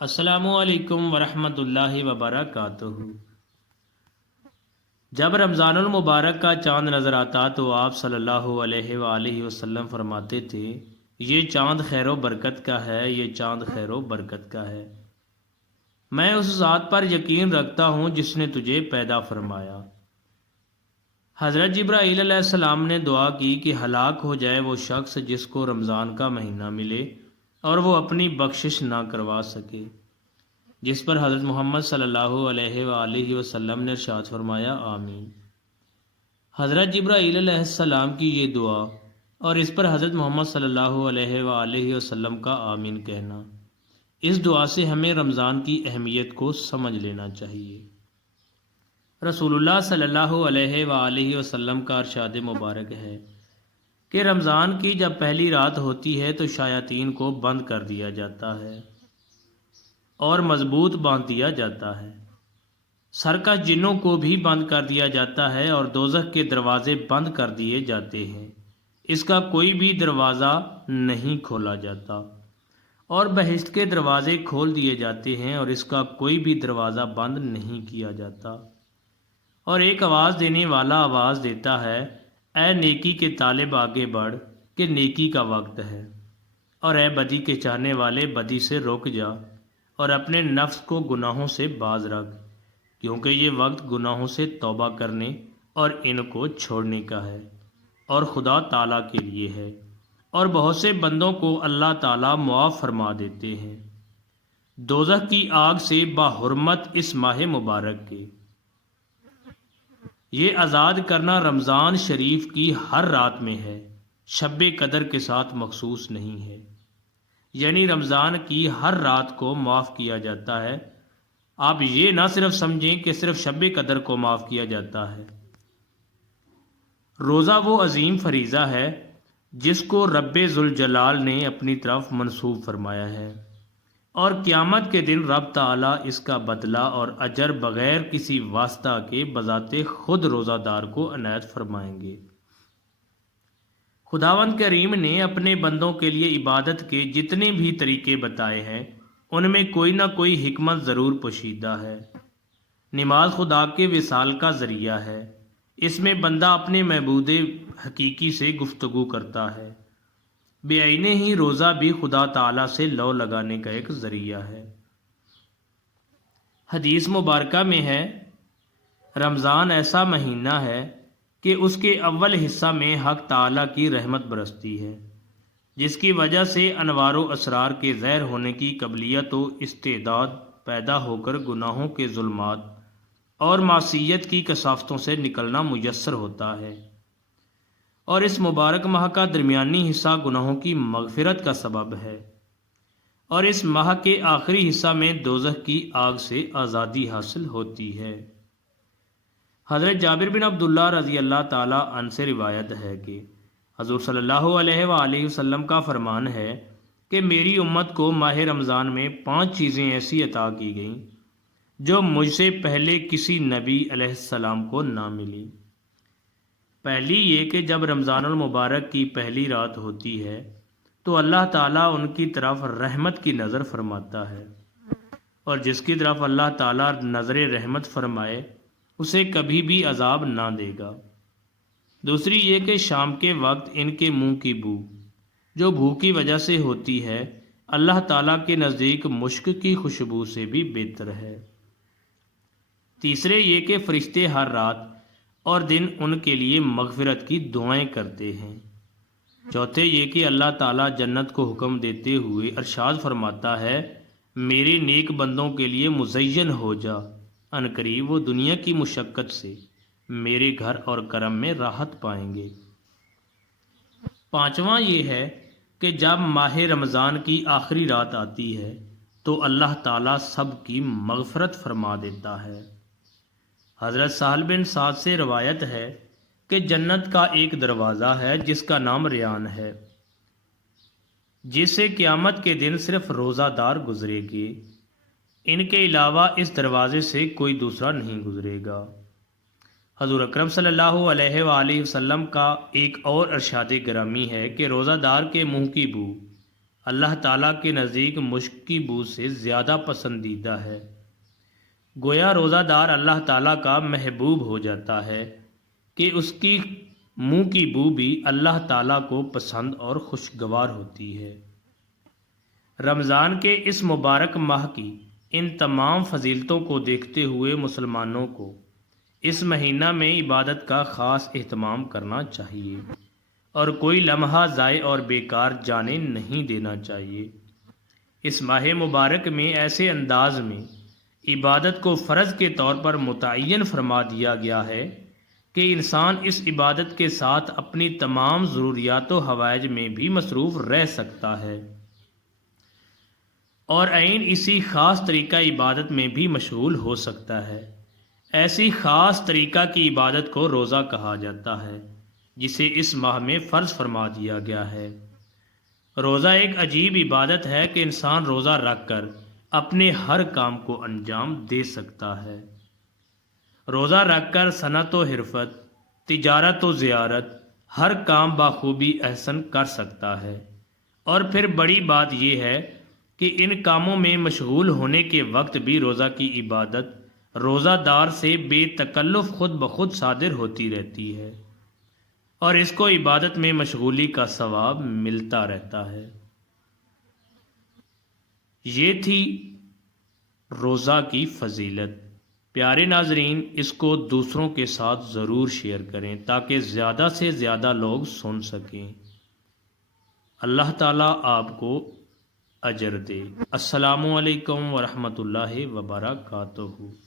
السلام علیکم ورحمۃ اللہ وبرکاتہ۔ جب رمضان المبارک کا چاند نظر آتا تو آپ صلی اللہ علیہ وآلہ وسلم فرماتے تھے، یہ چاند خیر و برکت کا ہے، یہ چاند خیر و برکت کا ہے۔ میں اس ذات پر یقین رکھتا ہوں جس نے تجھے پیدا فرمایا۔ حضرت جبرائیل علیہ السلام نے دعا کی کہ ہلاک ہو جائے وہ شخص جس کو رمضان کا مہینہ ملے اور وہ اپنی بخشش نہ کروا سکے، جس پر حضرت محمد صلی اللہ علیہ وآلہ وسلم نے ارشاد فرمایا آمین۔ حضرت جبرائیل علیہ السلام کی یہ دعا اور اس پر حضرت محمد صلی اللہ علیہ وآلہ وسلم کا آمین کہنا، اس دعا سے ہمیں رمضان کی اہمیت کو سمجھ لینا چاہیے۔ رسول اللہ صلی اللہ علیہ وآلہ وسلم کا ارشاد مبارک ہے کہ رمضان کی جب پہلی رات ہوتی ہے تو شیاطین کو بند کر دیا جاتا ہے اور مضبوط باندھ دیا جاتا ہے، سرکش جنوں کو بھی بند کر دیا جاتا ہے اور دوزخ کے دروازے بند کر دیے جاتے ہیں، اس کا کوئی بھی دروازہ نہیں کھولا جاتا، اور بہشت کے دروازے کھول دیے جاتے ہیں اور اس کا کوئی بھی دروازہ بند نہیں کیا جاتا، اور ایک آواز دینے والا آواز دیتا ہے، اے نیکی کے طالب آگے بڑھ کہ نیکی کا وقت ہے، اور اے بدی کے چاہنے والے بدی سے رک جا اور اپنے نفس کو گناہوں سے باز رکھ، کیونکہ یہ وقت گناہوں سے توبہ کرنے اور ان کو چھوڑنے کا ہے اور خدا تعالیٰ کے لیے ہے، اور بہت سے بندوں کو اللہ تعالیٰ معاف فرما دیتے ہیں دوزخ کی آگ سے بحرمت اس ماہ مبارک کے۔ یہ آزاد کرنا رمضان شریف کی ہر رات میں ہے، شب قدر کے ساتھ مخصوص نہیں ہے، یعنی رمضان کی ہر رات کو معاف کیا جاتا ہے۔ آپ یہ نہ صرف سمجھیں کہ صرف شب قدر کو معاف کیا جاتا ہے۔ روزہ وہ عظیم فریضہ ہے جس کو رب ذوالجلال نے اپنی طرف منسوب فرمایا ہے، اور قیامت کے دن رب تعالیٰ اس کا بدلہ اور اجر بغیر کسی واسطہ کے بذات خود روزہ دار کو عنایت فرمائیں گے۔ خداوند کریم نے اپنے بندوں کے لیے عبادت کے جتنے بھی طریقے بتائے ہیں ان میں کوئی نہ کوئی حکمت ضرور پوشیدہ ہے۔ نماز خدا کے وصال کا ذریعہ ہے، اس میں بندہ اپنے معبود حقیقی سے گفتگو کرتا ہے، بے عینے ہی روزہ بھی خدا تعالیٰ سے لو لگانے کا ایک ذریعہ ہے۔ حدیث مبارکہ میں ہے، رمضان ایسا مہینہ ہے کہ اس کے اول حصہ میں حق تعالیٰ کی رحمت برستی ہے، جس کی وجہ سے انوار و اسرار کے ظاہر ہونے کی قابلیت و استعداد پیدا ہو کر گناہوں کے ظلمات اور معصیت کی کثافتوں سے نکلنا میسر ہوتا ہے، اور اس مبارک ماہ کا درمیانی حصہ گناہوں کی مغفرت کا سبب ہے، اور اس ماہ کے آخری حصہ میں دوزخ کی آگ سے آزادی حاصل ہوتی ہے۔ حضرت جابر بن عبداللہ رضی اللہ تعالیٰ عنہ سے روایت ہے کہ حضور صلی اللہ علیہ وآلہ وسلم کا فرمان ہے کہ میری امت کو ماہ رمضان میں 5 چیزیں ایسی عطا کی گئیں جو مجھ سے پہلے کسی نبی علیہ السلام کو نہ ملی۔ پہلی یہ کہ جب رمضان المبارک کی پہلی رات ہوتی ہے تو اللہ تعالیٰ ان کی طرف رحمت کی نظر فرماتا ہے، اور جس کی طرف اللہ تعالیٰ نظر رحمت فرمائے اسے کبھی بھی عذاب نہ دے گا۔ دوسری یہ کہ شام کے وقت ان کے منہ کی بو جو بھوک کی وجہ سے ہوتی ہے اللہ تعالیٰ کے نزدیک مشک کی خوشبو سے بھی بہتر ہے۔ تیسرے یہ کہ فرشتے ہر رات اور دن ان کے لیے مغفرت کی دعائیں کرتے ہیں۔ چوتھے یہ کہ اللہ تعالیٰ جنت کو حکم دیتے ہوئے ارشاد فرماتا ہے، میرے نیک بندوں کے لیے مزین ہو جا، عنقریب وہ دنیا کی مشقت سے میرے گھر اور کرم میں راحت پائیں گے۔ پانچواں یہ ہے کہ جب ماہ رمضان کی آخری رات آتی ہے تو اللہ تعالیٰ سب کی مغفرت فرما دیتا ہے۔ حضرت سہل بن سعد سے روایت ہے کہ جنت کا ایک دروازہ ہے جس کا نام ریان ہے، جس سے قیامت کے دن صرف روزہ دار گزرے گے، ان کے علاوہ اس دروازے سے کوئی دوسرا نہیں گزرے گا۔ حضور اکرم صلی اللہ علیہ وآلہ وسلم کا ایک اور ارشاد گرامی ہے کہ روزہ دار کے منہ کی بو اللہ تعالیٰ کے نزدیک مشک کی بو سے زیادہ پسندیدہ ہے۔ گویا روزہ دار اللہ تعالیٰ کا محبوب ہو جاتا ہے کہ اس کی منہ کی بو بھی اللہ تعالیٰ کو پسند اور خوشگوار ہوتی ہے۔ رمضان کے اس مبارک ماہ کی ان تمام فضیلتوں کو دیکھتے ہوئے مسلمانوں کو اس مہینہ میں عبادت کا خاص اہتمام کرنا چاہیے اور کوئی لمحہ ضائع اور بیکار جانے نہیں دینا چاہیے۔ اس ماہ مبارک میں ایسے انداز میں عبادت کو فرض کے طور پر متعین فرما دیا گیا ہے کہ انسان اس عبادت کے ساتھ اپنی تمام ضروریات و حوائج میں بھی مصروف رہ سکتا ہے اور عین اسی خاص طریقہ عبادت میں بھی مشغول ہو سکتا ہے۔ ایسی خاص طریقہ کی عبادت کو روزہ کہا جاتا ہے جسے اس ماہ میں فرض فرما دیا گیا ہے۔ روزہ ایک عجیب عبادت ہے کہ انسان روزہ رکھ کر اپنے ہر کام کو انجام دے سکتا ہے۔ روزہ رکھ کر صنعت و حرفت، تجارت و زیارت، ہر کام بخوبی احسن کر سکتا ہے۔ اور پھر بڑی بات یہ ہے کہ ان کاموں میں مشغول ہونے کے وقت بھی روزہ کی عبادت روزہ دار سے بے تکلف خود بخود صادر ہوتی رہتی ہے اور اس کو عبادت میں مشغولی کا ثواب ملتا رہتا ہے۔ یہ تھی روزہ کی فضیلت۔ پیارے ناظرین، اس کو دوسروں کے ساتھ ضرور شیئر کریں تاکہ زیادہ سے زیادہ لوگ سن سکیں۔ اللہ تعالیٰ آپ کو اجر دے۔ السلام علیکم ورحمۃ اللہ وبرکاتہ۔